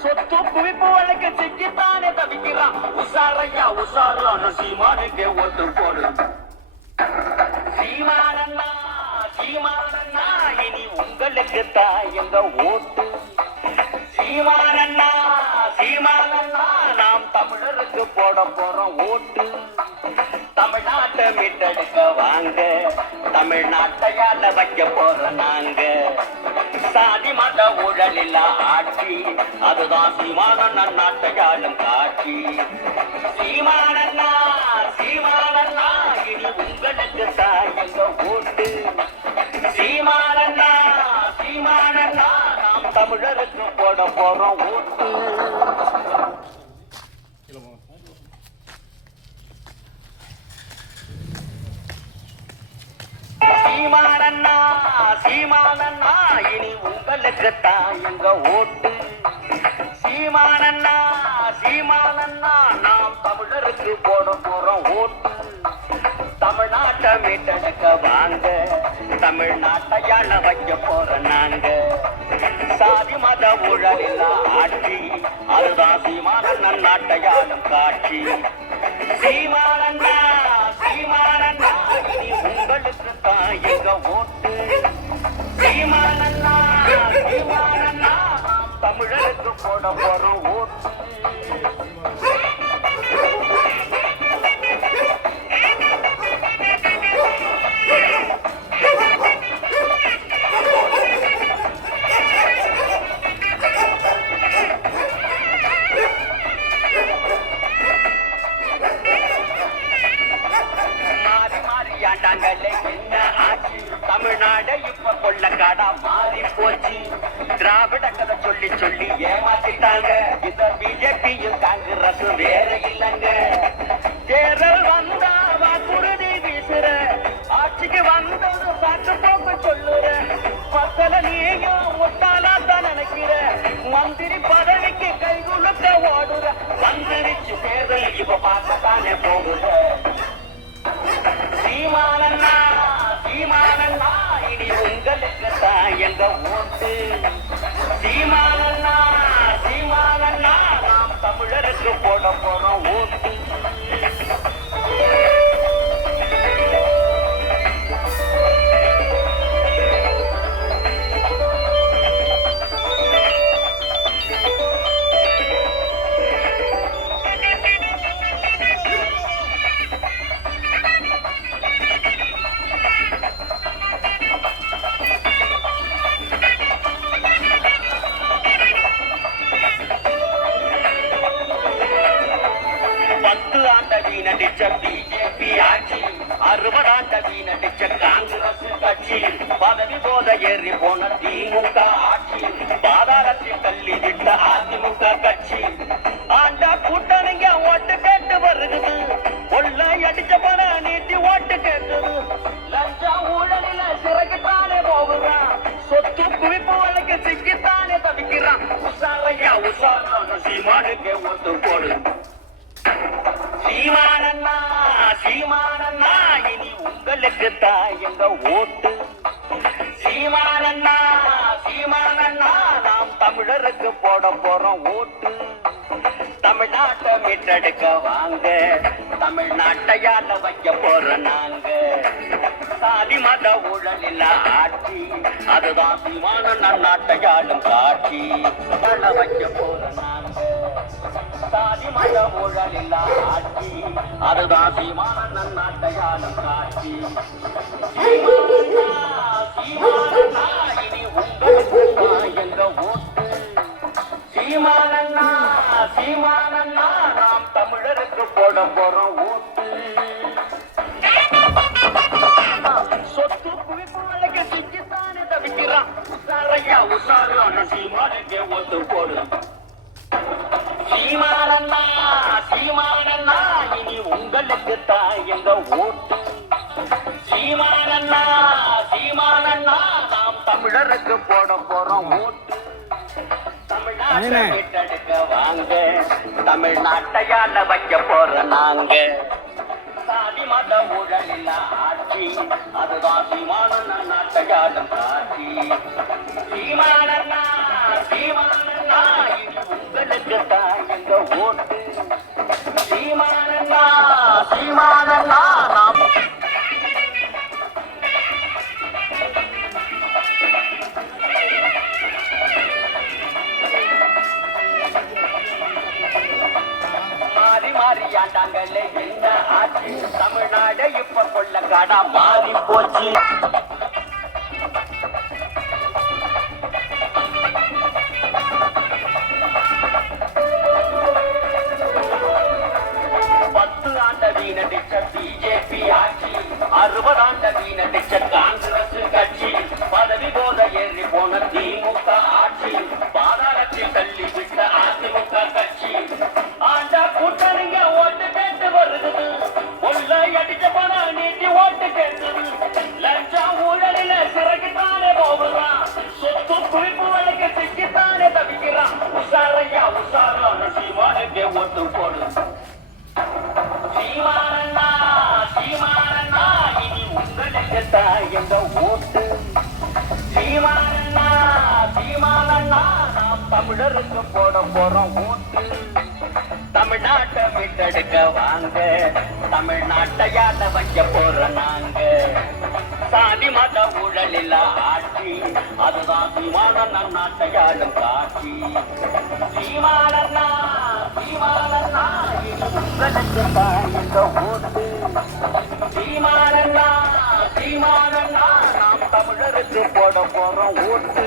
சொத்து குவிப்பு வழக்கு சிக்கித்தானே தவிக்கிறான். உசாரையா உசாரான சீமானுக்கே ஓட்டு போடு. சீமானண்ணா சீமானண்ணா இனி உங்களுக்கு தான் எங்க ஓட்டு. சீமானண்ணா சீமானண்ணா நாம் தமிழருக்கு போட போறோம் ஓட்டு. தமிழ்நாட்டை மீட்டெடுக்க வாங்க, தமிழ்நாட்டையால வைக்க போற நாங்க. சாதி மத ஊழலில்லா ஆட்சி, அதுதான் சீமானண்ணா நாட்டையாளும் காட்சி. சீமானண்ணா சீமானண்ணா இனி உங்களுக்கு தான் எங்க ஓட்டு. சீமானண்ணா சீமானண்ணா நாம் தமிழருக்கு போட போறோம் ஓட்டு. சீமானண்ணா சீமானண்ணா இனி உங்களுக்கு தான் எங்க ஓட்டு. சீமானண்ணா சீமானண்ணா நாம் தமிழருக்கு போட போறோம் ஓட்டு. தமிழ்நாட்டை மீட்டெடுக்க வாங்க, தமிழ்நாட்டையால வைக்க போற நாங்க. சாதி மத ஊழலில்லா ஆட்சி, அதுதான் சீமானண்ணன் நாட்டையாளும் காட்சி. சீமானண்ணா சீமானண்ணா இனி உங்களுக்கு தான் எங்க ஓட்டு. சீமானண்ணா சீமானண்ணா நாம் தமிழருக்கு போட போறோம் ஓட்டு. தமிழ்நாடு இப்ப கொள்ளக்காடா மாறி போச்சு. திராவிட கதை சொல்லி சொல்லி ஏமாத்திட்டாங்க. இந்த பிஜேபியும் காங்கிரஸ் வேற இல்லங்க. தேர்தல் வந்தா வாக்குறுதி வீசுற, ஆட்சிக்கு வந்தது சாக்கு போக்கு சொல்லுற. மக்கள நீயும் முட்டாளா தான் நினைக்கிற, மந்திரி பதவிக்கு கைகுலுக்க ஓடுற. வந்துருச்சு தேர்தல் இப்ப பார்க்கத்தானே போகுற. சீமானண்ணா சீமானண்ணா இனி உங்களுக்கு தான் எங்க ஓட்டு. சீமானண்ணா சீமானண்ணா நாம் தமிழருக்கு போட போறோம் ஓட்டு. நடிச்ச பிஜேபி ஆட்சி, 60 ஆண்டு நடிச்ச காங்கிரஸ் கட்சி, பதவி போத ஏறி போன திமுக ஆட்சி, பாதாளத்தில் தள்ளி விட்ட அதிமுக கட்சி. ஆண்ட கூட்டணிங்க ஓட்டு கேட்டு வருகுது, கொள்ளை அடிச்ச பண நீட்டி ஓட்டு கேட்குது. லஞ்ச ஊழலில சிறைக்குத்தானே போகுறான், சொத்து குவிப்பு வழக்கு சிக்கித்தானே தவிக்கிறான். உசாரையா உசாரான சீமானுக்கே ஓட்டு போடு. சீமானண்ணா சீமானண்ணா இனி உங்களுக்கு தான் எங்க ஓட்டு. சீமானண்ணா சீமானண்ணா நாம் தமிழருக்கு போட போறோம் ஓட்டு. தமிழ்நாட்டை மீட்டெடுக்க வாங்க, தமிழ்நாட்டையால வைக்க போற நாங்க. சாதி மத ஊழலில்லா ஆட்சி, அதுதான் சீமானண்ணன் நாட்டையாளும் காட்சி. வைக்க போற நாங்க. சாதி மத ஊழலில்லா ஆட்சி, அதுதான் சீமானண்ணன் நாட்டையாளும் காட்சி. சீமானண்ணா சீமானண்ணா இனி உங்களுக்கு தான் எங்க ஓட்டு. சீமானண்ணா சீமானண்ணா நாம் தமிழருக்கு போட போறோம் ஓட்டு. சொத்து குவிப்பு வழக்கு சிக்கித்தானே தவிக்கிறான். உசாரையா உசாரான சீமானுக்கே ஓட்டு போடு. சீமானண்ணா சீமானண்ணா இனி உங்களுக்கு தான் எங்க ஓட்டு. சீமானண்ணா சீமானண்ணா நாம் தமிழருக்கு போட போறோம் ஓட்டு. தமிழ்நாட்டை மீட்டெடுக்க வாங்க, தமிழ்நாட்டையால வைக்க போற நாங்க. சாதி மத ஊழல் இல்ல ஆட்சி, அதுதான் சீமானண்ணா நாட்டையாளும் காட்சி. சீமானண்ணா சீமானண்ணா இது உங்களுக்கு தான் எங்க ஓட்டு. சீமானண்ணா சீமானண்ணா நாம் மாறி மாறி ஆண்டாங்களே எந்த ஆட்சி, தமிழ்நாடு இப்ப கொள்ள காடா மாறி போச்சு. வீணடிச்ச பிஜேபி ஆட்சி, 60 ஆண்டு வீணடிச்ச காங்கிரஸ் கட்சி, பதவி போத ஏறி போன திமுக ஆட்சி, பாதாளத்தில் தள்ளி விட்ட அதிமுக கட்சி. ஆண்ட கூட்டணிங்க ஓட்டு கேட்டு வருகிறது, கொள்ளை அடிச்ச பணம் நீட்டி ஓட்டு கேட்குது. லஞ்சம் ஊழலில சிறகித்தானே போகுறான், சொத்து குவிப்பு வழக்கு சிக்கித்தானே தவிக்கிறான். உஷாரையா உஷாரான சீமானுக்கே ஓட்டு போடு. சீமானண்ணா சீமானண்ணா இனி உங்களுக்கு தான் எங்க ஓட்டு. சீமானண்ணா சீமானண்ணா நாம் தமிழருக்கு போட போறோம் ஓட்டு. தமிழ்நாட்டை மீட்டெடுக்க வாங்க, தமிழ்நாட்டையால வைக்க போற நாங்க. சாதி மத ஊழல் இல்ல ஆட்சி, அதுதான் சீமானண்ணா நாட்டையாளும் காட்சி. சீமானண்ணா சீமானண்ணா இது உங்களுக்கு தான் எங்க ஓட்டு. சீமானண்ணா சீமானண்ணா நாம் தமிழருக்கு போட போறோம் ஓட்டு.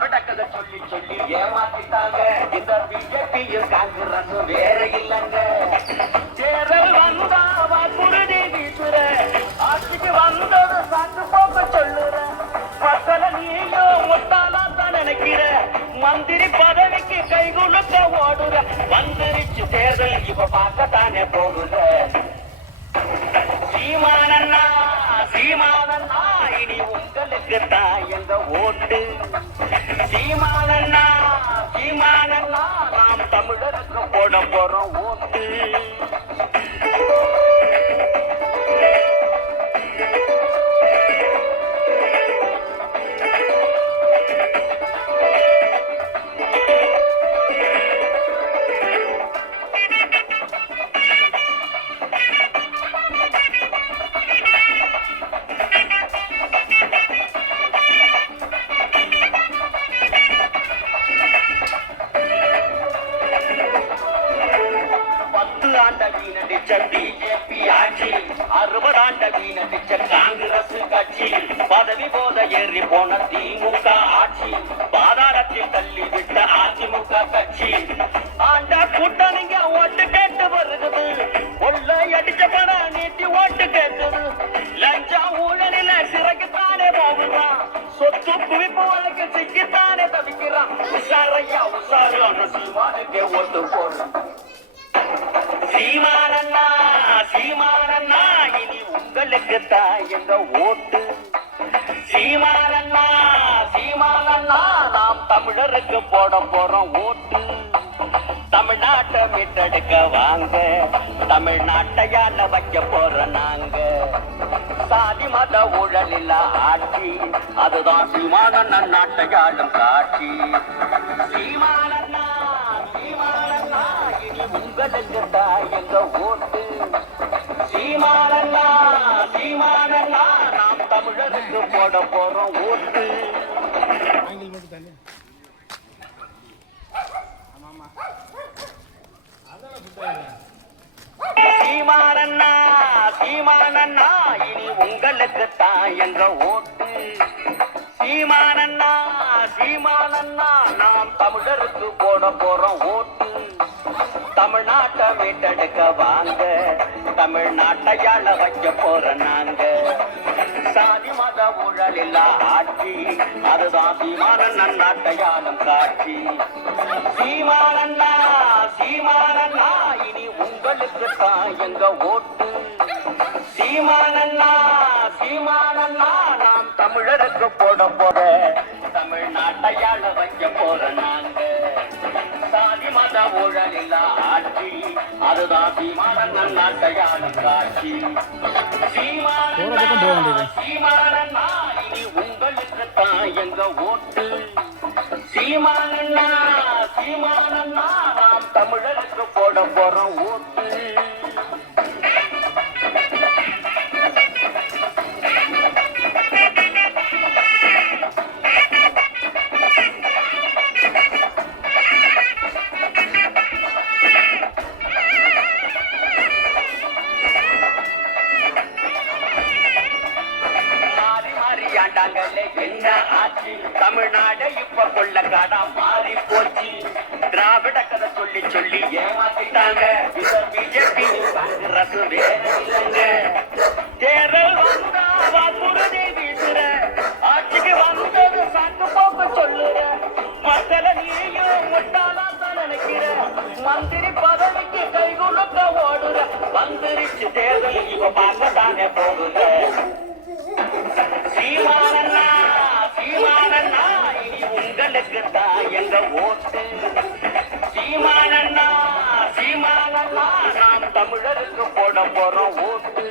விடக்கதை சொல்லி சொல்லி ஏமாத்திட்டாங்க இந்த பிஜேபியும் காங்கிரஸ் வேற இல்லங்க. தேர்தல் வந்தா வாக்குறுதி வீசுற, ஆட்சிக்கு வந்தது சாக்கு போக்க சொல்லுற. மக்கள நீயும் முட்டாளா தான் நினைக்கிற, மந்திரி பதவிக்கு கைகுலுக்க ஓடுற. வந்துருச்சு தேர்தல் இப்ப பார்க்கத்தானே போகுற. சீமானண்ணா சீமானண்ணா இனி உங்களுக்கு தான் எங்க ஓட்டு. சீமானண்ணா சீமானண்ணா நாம் தமிழருக்கு போட போறோம் ஓட்டு. பிஜேபி ஆட்சி, 60 ஆண்டு வீணடிச்ச காங்கிரஸ் கட்சி, பதவி போத ஏறி போன திமுக ஆட்சி, பாதாளத்தில் தள்ளி விட்ட அதிமுக கட்சி. ஆண்ட கூட்டணிங்க ஓட்டு கேட்டு வருகிறது, கொள்ளை அடிச்ச பணம் நீட்டி ஓட்டு கேட்குது. லஞ்சம் ஊழலில சிறைக்குத்தானே போகுறான், சொத்து குவிப்பு வழக்கு சிக்கித்தானே தவிக்கிறான். உஷாரையா உஷாரான சீமானுக்கே ஓட்டு போடு. சீமானண்ணா சீமானண்ணா இனி உங்களுக்கு தான் எங்க ஓட்டு. சீமானண்ணா சீமானண்ணா நாம் தமிழருக்கு போட போறோம் ஓட்டு. தமிழ்நாட்டை மீட்டெடுக்க வாங்க, தமிழ்நாட்டையால வைக்க போற நாங்க. சாதி மத ஊழல் இல்ல ஆட்சி, அதுதான் சீமானண்ணா நாட்டையாளும் காட்சி. சீமானண்ணா சீமானண்ணா இனி உங்களுக்கு தான் எங்க ஓட்டு. சீமானண்ணா சீமானண்ணா நாம் தமிழருக்கு போட போறோம் ஓட்டு. சீமானண்ணா சீமானண்ணா இனி உங்களுக்கு தான் என்ற ஓட்டு. சீமானண்ணா சீமானண்ணா நாம் தமிழருக்கு போட போறோம் ஓட்டு. தமிழ்நாட்டை மீட்டெடுக்க வாங்க, தமிழ்நாட்டையால வைக்க போற நாங்க. சாதி மத ஊழல் இல்ல ஆட்சி, அதுதான் சீமானண்ணா நாட்டையாளும் காட்சி. சீமானண்ணா சீமானண்ணா இனி உங்களுக்கு தான் எங்க ஓட்டு. சீமானண்ணா சீமானண்ணா நாம் தமிழருக்கு போட போற தமிழ்நாட்டையாள வைக்க போற நாங்க சாதி மத ஊழல் இல்ல ஆட்சி அதுதான் சீமானண்ணன் நாட்டையாள காட்சி சீமானண்ணா இனி உங்களுக்கு தான் எங்க ஓட்டு சீமானண்ணா சீமானண்ணா நாம் தமிழருக்கு போட போறோம் ஓட்டு என்ன ஆச்சு தமிழ்நாடு இப்ப கொள்ள காடா மாறி போச்சு திராவிட கதை சொல்லி சொல்லி ஏமாத்திட்டாங்க பிஜேபி காங்கிரஸ் வேற இல்லைங்க தேர்தல் வந்தா வாக்குறுதி வீசுற ஆட்சிக்கு வந்தது சாக்கு போக்கு சொல்லுற மக்களை நீயும் முட்டாளா தான் நினைக்கிற மந்திரி பதவிக்கு கை கொடுக்க ஓடுற வந்துருச்சு தேர்தல் இப்ப பார்க்க தானே போகுற சீமானண்ணா சீமானண்ணா இனி உங்களுக்கு தான் எங்க ஓட்டு சீமானண்ணா சீமானண்ணா நாம் தமிழருக்கு போட போறோம் ஓட்டு